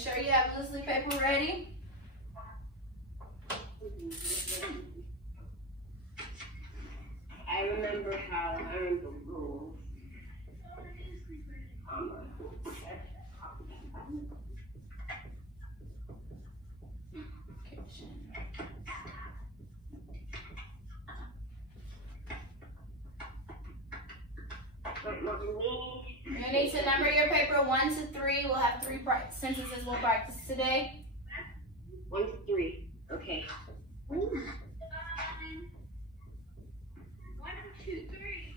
sure you have loose leaf paper ready. I remember how I learned the rules. You need to number your paper 1 to 3. We'll have 3 sentences we'll practice today. 1 to 3. Okay. 1, 2, 3.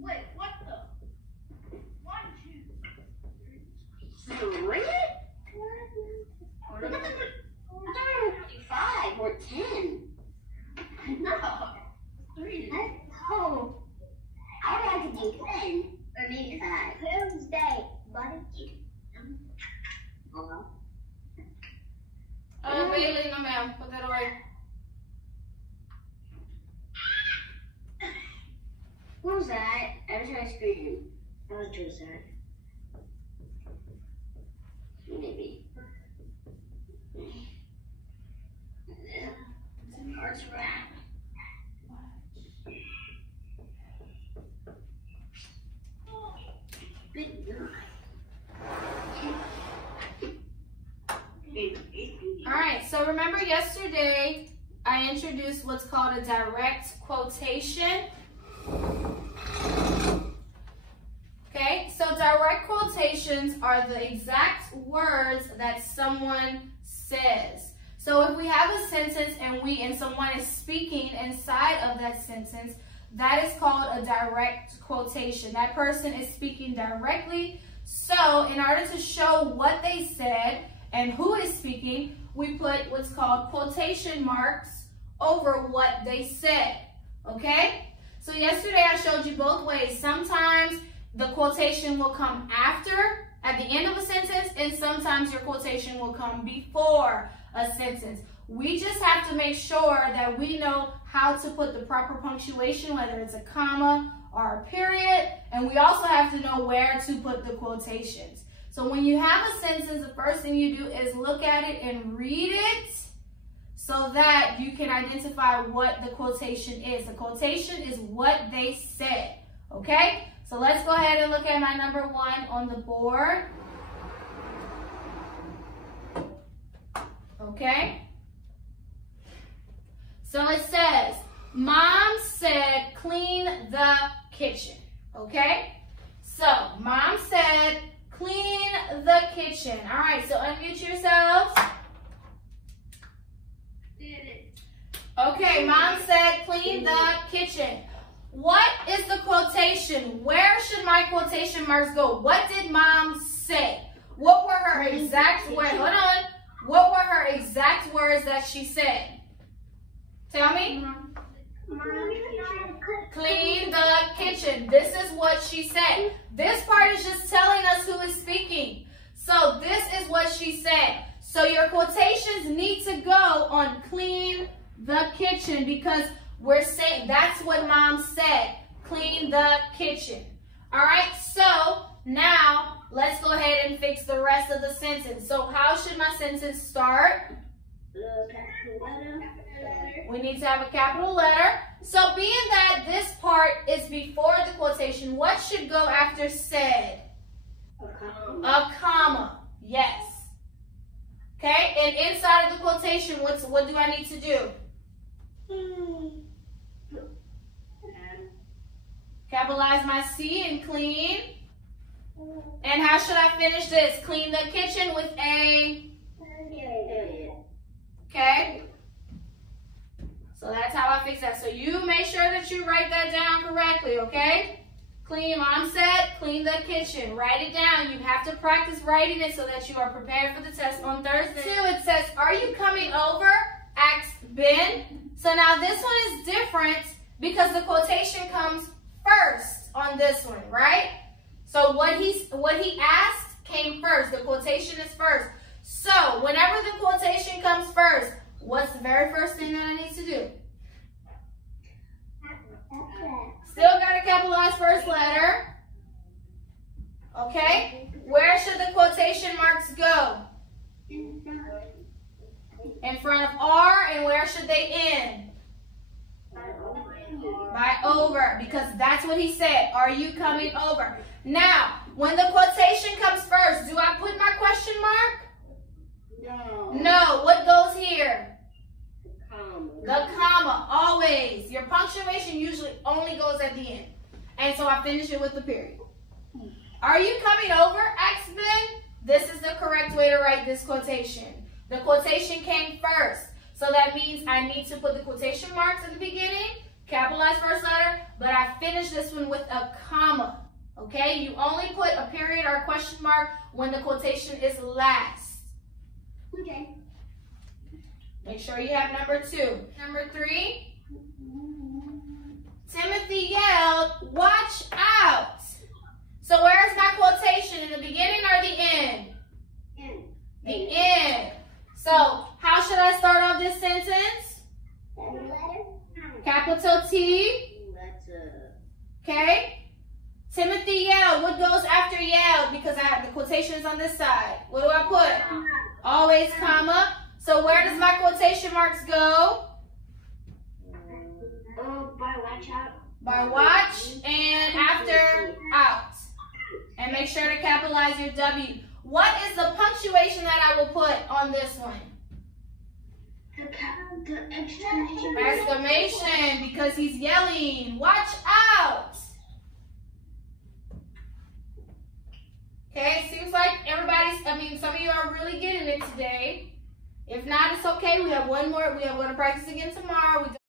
Wait, what the? 1, 2, 3. 5 or 10. No. 3. Oh. I would have to do 10. Or maybe 5. Tuesday. What did you do? Hello? Bailey, no ma'am. Put that away. What was that? Every time I scream. That was too sad. Maybe. Heart's wrap. Alright, so remember yesterday I introduced what's called a direct quotation. Okay, so direct quotations are the exact words that someone says. So if we have a sentence and someone is speaking inside of that sentence, that is called a direct quotation. That person is speaking directly. So in order to show what they said and who is speaking, we put what's called quotation marks over what they said. Okay? So yesterday I showed you both ways. Sometimes the quotation will come after, at the end of a sentence, and sometimes your quotation will come before a sentence. We just have to make sure that we know how to put the proper punctuation, whether it's a comma or a period, and we also have to know where to put the quotations. So when you have a sentence, the first thing you do is look at it and read it so that you can identify what the quotation is. The quotation is what they said, okay? So let's go ahead and look at my number 1 on the board. Okay? So it says, Mom said clean the kitchen, okay? So, Mom said clean the kitchen. All right, so unmute yourselves. Okay, Mom said clean the kitchen. What is the quotation? Where should my quotation marks go? What did Mom say? What were her exact words? Hold on. What were her exact words that she said? Tell me. Clean the kitchen. This is what she said. This part is just telling us who is speaking. So this is what she said. So your quotations need to go on clean the kitchen because we're saying that's what Mom said. Clean the kitchen. All right, so now let's go ahead and fix the rest of the sentence. So how should my sentence start? We need to have a capital letter. So being that this part is before the quotation, what should go after said? A comma. Yes. Okay, and inside of the quotation, what do I need to do? Capitalize my C and clean. And how should I finish this? Clean the kitchen with a... Okay? So that's how I fix that. So you make sure that you write that down correctly, okay? Clean, Mom said, clean the kitchen. Write it down. You have to practice writing it so that you are prepared for the test on Thursday. 2, it says, are you coming over? Asked Ben. So now this one is different because the quotation comes first on this one, right? So what he asked came first. The quotation is first. So whenever the quotation comes first, what's the very first thing that I need to do? Still got to capitalize first letter. Okay? Where should the quotation marks go? front of are, and where should they end? By over, because that's what he said. Are you coming over? Now, when the quotation comes first, do I put my question mark? No. No. What goes here? Comma. The comma, always. Your punctuation usually only goes at the end. And so I finish it with the period. Are you coming over? Asked Ben. This is the correct way to write this quotation. The quotation came first. So that means I need to put the quotation marks at the beginning, capitalize first letter, but I finish this one with a comma. Okay? You only put a period or a question mark when the quotation is last. Okay. Make sure you have number 2. Number 3. Timothy yelled, "Watch out!" So where's my quotation? In the beginning or the end? End. The end. So how should I start off this sentence? Letter. Capital T. Letter. Okay. Timothy yelled. What goes after yelled? Because I have the quotation is on this side. What do I put? Always comma. So where does my quotation marks go? By watch out. By watch and after out. And make sure to capitalize your W. What is the punctuation that I will put on this one? The exclamation. Exclamation, because he's yelling, "Watch out!" Okay, seems like some of you are really getting it today. If not, it's okay. We have one more. We have one to practice again tomorrow.